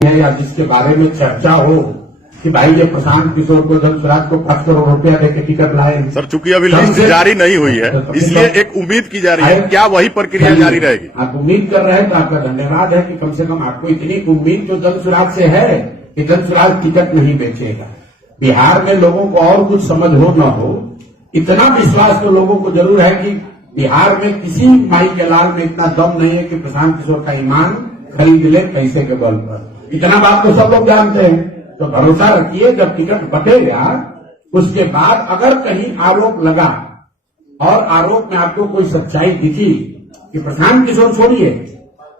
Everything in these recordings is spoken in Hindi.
है या जिसके बारे में चर्चा हो कि भाई ये प्रशांत किशोर को जब स्वराज को 5 करोड़ रुपया देकर टिकट लाए। सर चूंकि अभी लिस्ट जारी नहीं हुई है इसलिए एक उम्मीद की जा रही है, क्या वही प्रक्रिया जारी रहेगी? आप उम्मीद कर रहे हैं तो आपका धन्यवाद है कि कम से कम आपको इतनी उम्मीद जो जन स्वराज से है कि जन स्वराज टिकट नहीं बेचेगा। बिहार में लोगों को और कुछ समझ हो न हो, इतना विश्वास तो लोगों को जरूर है कि बिहार में किसी माई के लाल में इतना दम नहीं है कि प्रशांत किशोर का ईमान खरीद ले पैसे के बल पर। इतना बात तो सब लोग जानते हैं। तो भरोसा रखिए, जब टिकट बटेगा उसके बाद अगर कहीं आरोप लगा और आरोप में आपको कोई सच्चाई दिखी कि प्रशांत किशोर छोड़िए,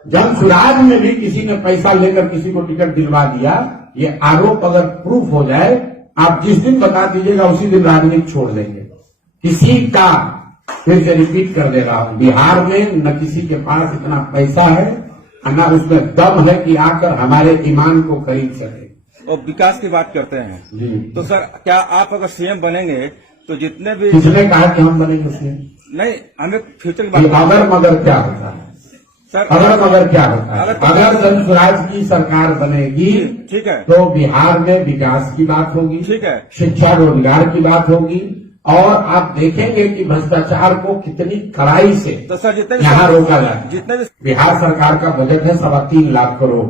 जन स्वराज में भी किसी ने पैसा लेकर किसी को टिकट दिलवा दिया, ये आरोप अगर प्रूफ हो जाए, आप जिस दिन बता दीजिएगा उसी दिन राजनीति छोड़ देंगे। किसी का, फिर से रिपीट कर दे रहा हूं, बिहार में न किसी के पास इतना पैसा है न उसमें दम है कि आकर हमारे ईमान को खरीद सके। और विकास की बात करते हैं जी, तो सर क्या आप अगर सीएम बनेंगे तो जितने भी, किसने कहा कि हम बनेंगे उसमें? नहीं, हमें फ्यूचर की बात, अगर मगर क्या होता है सर, अगर मगर क्या होता है? अगर जन स्वराज की सरकार बनेगी ठीक है, तो बिहार में विकास की बात होगी, ठीक है, शिक्षा रोजगार की बात होगी, और आप देखेंगे कि भ्रष्टाचार को कितनी कड़ाई से तो सर जितने यहाँ रोका जाए। जितने भी बिहार सरकार का बजट है 3.25 लाख करोड़,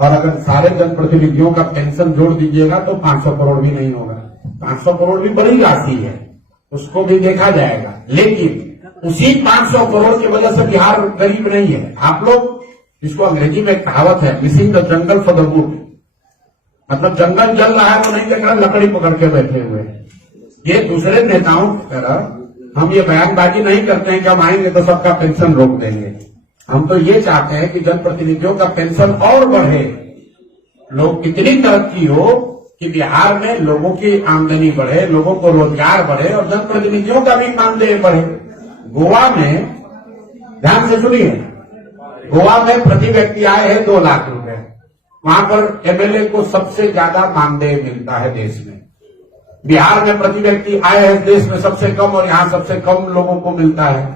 और अगर सारे जनप्रतिनिधियों का पेंशन जोड़ दीजिएगा तो 500 करोड़ भी नहीं होगा। 500 करोड़ भी बड़ी राशि है, उसको भी देखा जाएगा। लेकिन उसी 500 करोड़ की वजह से बिहार गरीब नहीं है। आप लोग, जिसको अंग्रेजी में कहावत है missing the jungle for the wood, मतलब जंगल जल रहा है तो नहीं देख रहा, लकड़ी पकड़ के बैठे हुए हैं। ये दूसरे नेताओं की तरह हम ये बयानबाजी नहीं करते हैं कि हम आएंगे तो सबका पेंशन रोक देंगे। हम तो ये चाहते हैं कि जनप्रतिनिधियों का पेंशन और बढ़े, लोग कितनी तरक्की हो कि बिहार में लोगों की आमदनी बढ़े, लोगों को रोजगार बढ़े और जनप्रतिनिधियों का भी मानदेय बढ़े। गोवा में, ध्यान से सुनिए, गोवा में प्रति व्यक्ति आय है 2 लाख रुपए। वहां पर एमएलए को सबसे ज्यादा मानदेय मिलता है देश में। बिहार में प्रति व्यक्ति आय है देश में सबसे कम, और यहाँ सबसे कम लोगों को मिलता है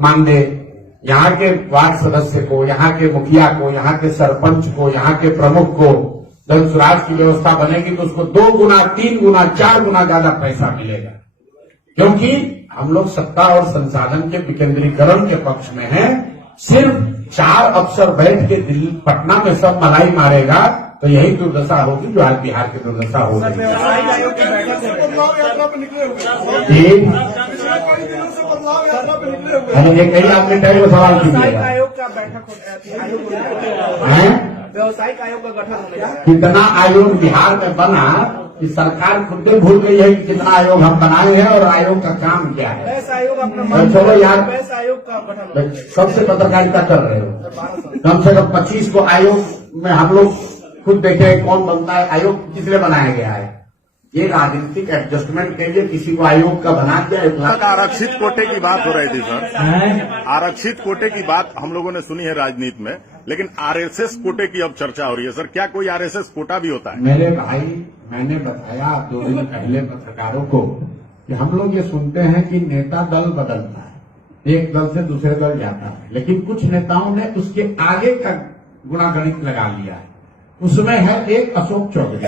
मानदेय। यहाँ के वार्ड सदस्य को, यहाँ के मुखिया को, यहाँ के सरपंच को, यहाँ के प्रमुख को जन स्वराज की व्यवस्था बनेगी तो उसको 2 गुना, 3 गुना, 4 गुना ज्यादा पैसा मिलेगा। क्योंकि हम लोग सत्ता और संसाधन के विकेंद्रीकरण के पक्ष में हैं। सिर्फ 4 अफसर बैठ के दिल्ली, पटना में सब मलाई मारेगा तो यही दुर्दशा होगी जो आज बिहार की दुर्दशा हो रही है। कई आपने कई वो सवाल कीजिएगा, व्यवसायिक आयोग का गठन हो गया। कितना आयोग बिहार में बना कि सरकार खुद ही भूल गई है कि कितना आयोग हम बनाए हैं और आयोग का काम क्या है। वैसा आयोग अपना चलो यार, वैसा आयोग का गठन सबसे पत्रकारिता कर रहे हो। कम से कम 25 को आयोग में हम लोग खुद देखे कौन बनता है, आयोग किसलिए बनाया गया है। ये राजनीतिक एडजस्टमेंट के लिए किसी को आयोग का बना दिया। आरक्षित कोटे की बात हो रही थी सर, आरक्षित कोटे की बात हम लोगों ने सुनी है राजनीति में, लेकिन आरएसएस कोटे की अब चर्चा हो रही है। सर क्या कोई आरएसएस कोटा भी होता है? मेरे भाई, मैंने बताया 2 दिन पहले पत्रकारों को कि हम लोग ये सुनते हैं कि नेता दल बदलता है, एक दल से दूसरे दल जाता है, लेकिन कुछ नेताओं ने उसके आगे का गुणागणित लगा लिया है। उसमें है एक अशोक चौधरी।